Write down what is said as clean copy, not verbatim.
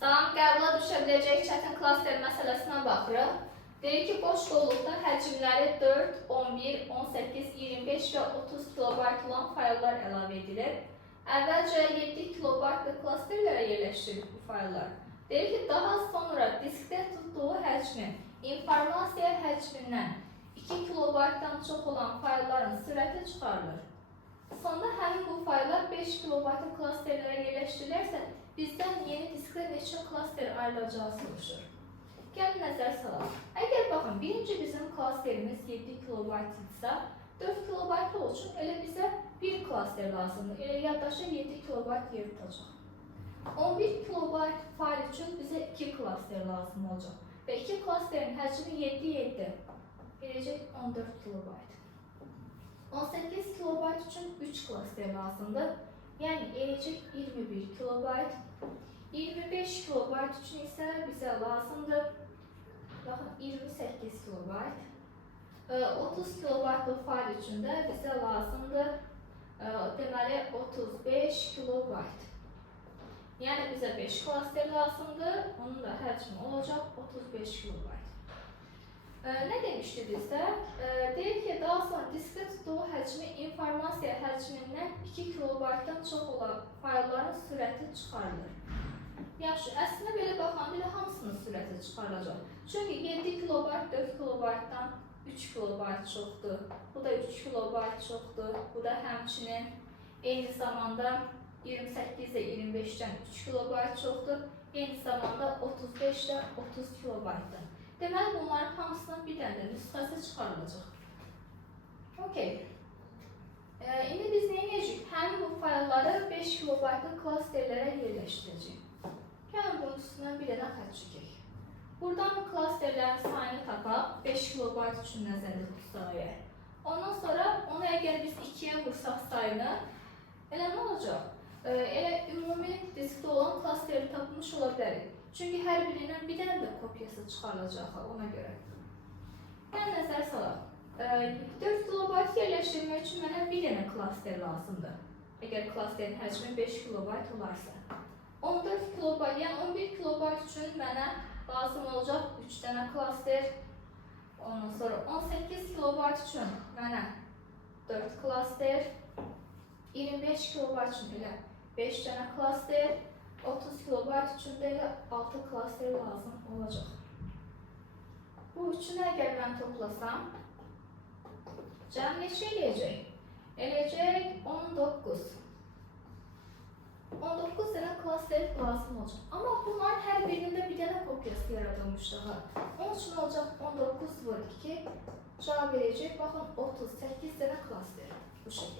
Salam, qəbula düşə biləcək çətin klaster məsələsinə baxırıq. Deyir ki, boş qolluqda həcmləri 4, 11, 18, 25 və 30 kilobayt olan fayllar əlavə edilir. Əvvəlcə 7 kilobaytlı klasterlərə yerləşdirilib bu fayllar. Deyir ki, daha sonra diskdə tutduğu həcmin informasiya həcmindən 2 kilobaytdan çox olan faylların sürəti çıxarılır. Sonda həmin bu fayllar 5 kilobaytlı klasterlərə yerləşdirilərsə, bizdən yeni diskdə neçə klaster ayrılacağı soruşur. Gəlin nəzər salaq. Əgər baxın, birinci bizim klasterimiz 7 kilobayt idisə, 4 kilobaytlı üçün elə bizə 1 klaster lazımdır. Elə yaddaşa 7 kilobayt yer tutacaq. 11 kilobayt fayl üçün bizə 2 klaster lazım olacaq. Və 2 klasterin həcmi 7 verəcək 14 kilobayt. 18 kilobayt üçün 3 klaster lazımdır. Yəni eləcək 21 kilobayt. 25 kilobayt üçün isə bizə lazımdır. Baxın 28 kilobayt. 30 kilobaytlı fayl üçün də bizə lazımdır. Deməli 35 kilobayt. Yəni bizə 5 klaster lazımdır. Onun da həcmi olacaq 35 kilobayt. Nə demişdi bizdə? Deyir ki, daha sonra diskdə tutduğu həcmi informasiya həcmindən 2 kilobaytdan çox olan faylların sürəti çıxarılır. Yaxşı, əslində belə baxanda elə hamısının sürəti çıxarılacaq. Çünki 7 kilobayt 4 kilobaytdan 3 kilobayt çoxdur. Bu da 3 kilobayt çoxdur. Bu da həmçinin eyni zamanda 28 ilə 25-dən 3 kilobayt çoxdur. Eyni zamanda 35-dən 30 kilobaytdır. Deməli, bunların hamısından bir dənə nüsxəsi çıxarılacaq. Okey. İndi biz nə edəcəyik? Həmin bu faylları 5 kilobaytlı klasterlərə yerləşdirəcəyik. Gəlin bunun üstündən bir dənə xətt çəkək. Buradan klasterlərin sayını tapaq. 5 kilobayt üçün nəzərdə tutsaq əgər. Ondan sonra onu əgər biz 2-yə vursaq sayını, elə nə olacaq? Elə ümumi diskdə olan klasteri tapmış ola bilərik. Çünki hər birindən bir dənə də kopyası çıxarılacaq ona görə. Yəni nəzər salaq. 4 kilobayt yerləşdirmək üçün mənə bir dənə klaster lazımdır. Əgər klasterin həcmi 5 kilobayt olarsa. 14 kilobayt, yəni 11 kilobayt üçün mənə lazım olacaq 3 dənə klaster. Ondan sonra 18 kilobayt üçün mənə 4 klaster. 25 kilobayt üçün elə 5 dənə klaster. 30 kilobayt üçün də elə 6 klaster lazım olacaq. Bu üçünü əgər mən toplasam, cəm neçə eləyəcək? Eləyəcək 19. 19 dənə klaster lazım olacaq. Amma bunların hər birində bir dənə kopyası yaradılmışdır. Onun üçün olacaq 19 vur 2. Cavab verəcək, baxın 38 dənə klaster bu şəkildə.